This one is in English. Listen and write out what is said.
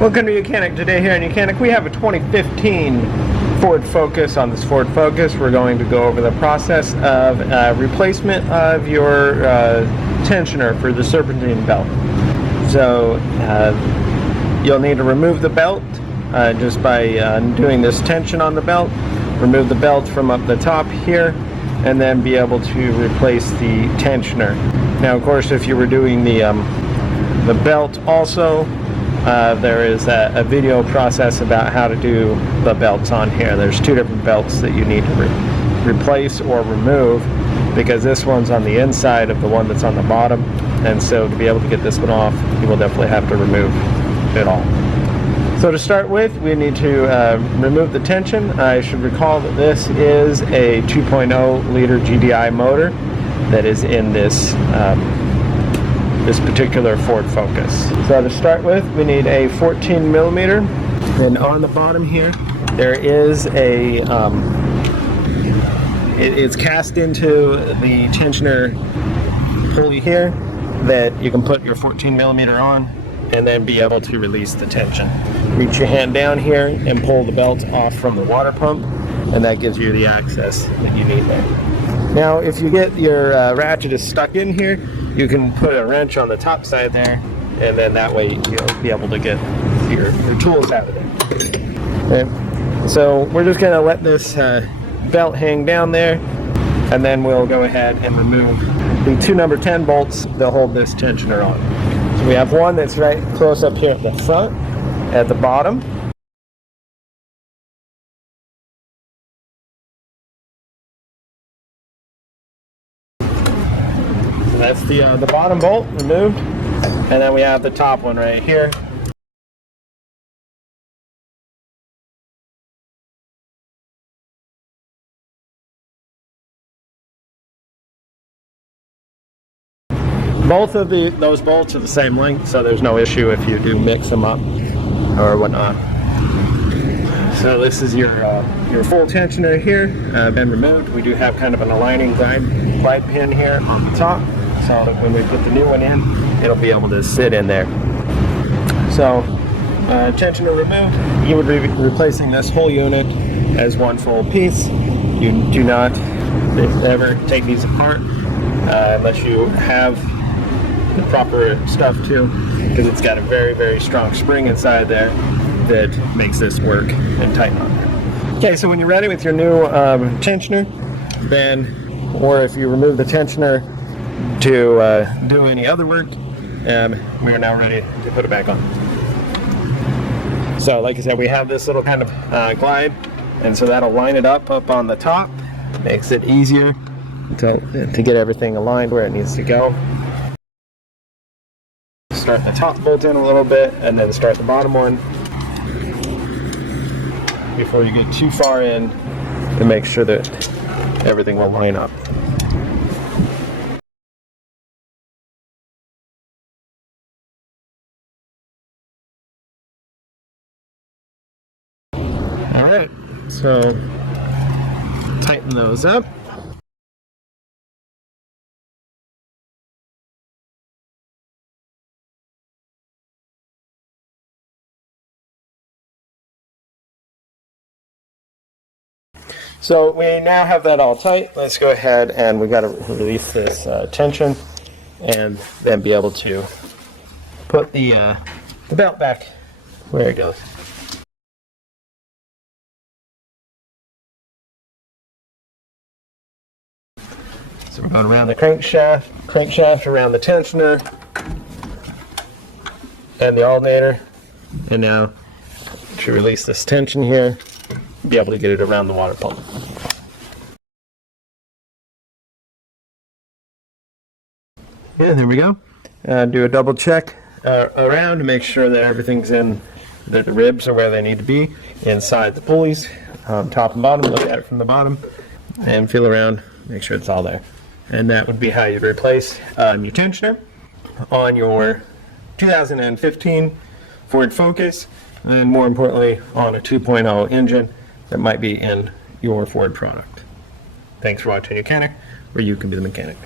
Welcome to YOUCANIC. Today here in YOUCANIC we have a 2015 Ford Focus. On this Ford Focus we're going to go over the process of replacement of your tensioner for the serpentine belt. So you'll need to remove the belt just by doing this tension on the belt. Remove the belt from up the top here and then be able to replace the tensioner. Now of course if you were doing the belt also, there is a video process about how to do the belts on here. There's two different belts that you need to replace or remove, because this one's on the inside of the one that's on the bottom, and so to be able to get this one off you will definitely have to remove it all. So to start with, we need to remove the tension. I should recall that this is a 2.0 liter GDI motor that is in this this particular Ford Focus. So to start with, we need a 14 millimeter. Then on the bottom here, there is a, it's cast into the tensioner pulley here that you can put your 14 millimeter on and then be able to release the tension. Reach your hand down here and pull the belt off from the water pump, and that gives you the access that you need there. Now if you get your ratchet is stuck in here, you can put a wrench on the top side there, and then that way you'll be able to get your tools out of there. Okay. So we're just going to let this belt hang down there, and then we'll go ahead and remove the two number 10 bolts that hold this tensioner on. So we have one that's right close up here at the front, at the bottom. That's the bottom bolt removed, and then we have the top one right here. Both of those bolts are the same length, so there's no issue if you do mix them up or whatnot. So this is your full tensioner here, been removed. We do have kind of an aligning glide pin here on the top. So when we put the new one in, it'll be able to sit in there. So tensioner removed, you would be replacing this whole unit as one full piece. You do not ever take these apart unless you have the proper stuff too, because it's got a very, very strong spring inside there that makes this work and tighten on there. Okay, so when you're ready with your new tensioner, then, or if you remove the tensioner to do any other work, we are now ready to put it back on. So like I said, we have this little kind of glide, and so that'll line it up on the top. Makes it easier to get everything aligned where it needs to go. Start the top bolt in a little bit, and then start the bottom one before you get too far in, to make sure that everything will line up. Alright, so tighten those up. So we now have that all tight. Let's go ahead and we've got to release this tension and then be able to put the belt back where it goes. So we're going around the crankshaft around the tensioner and the alternator, and now to release this tension here, be able to get it around the water pump. Yeah, there we go. Do a double check around to make sure that everything's in, that the ribs are where they need to be inside the pulleys, top and bottom. Look at it from the bottom and feel around, make sure it's all there. And that would be how you'd replace your tensioner on your 2015 Ford Focus, and more importantly on a 2.0 engine that might be in your Ford product. Thanks for watching YOUCANIC, where you can be the mechanic.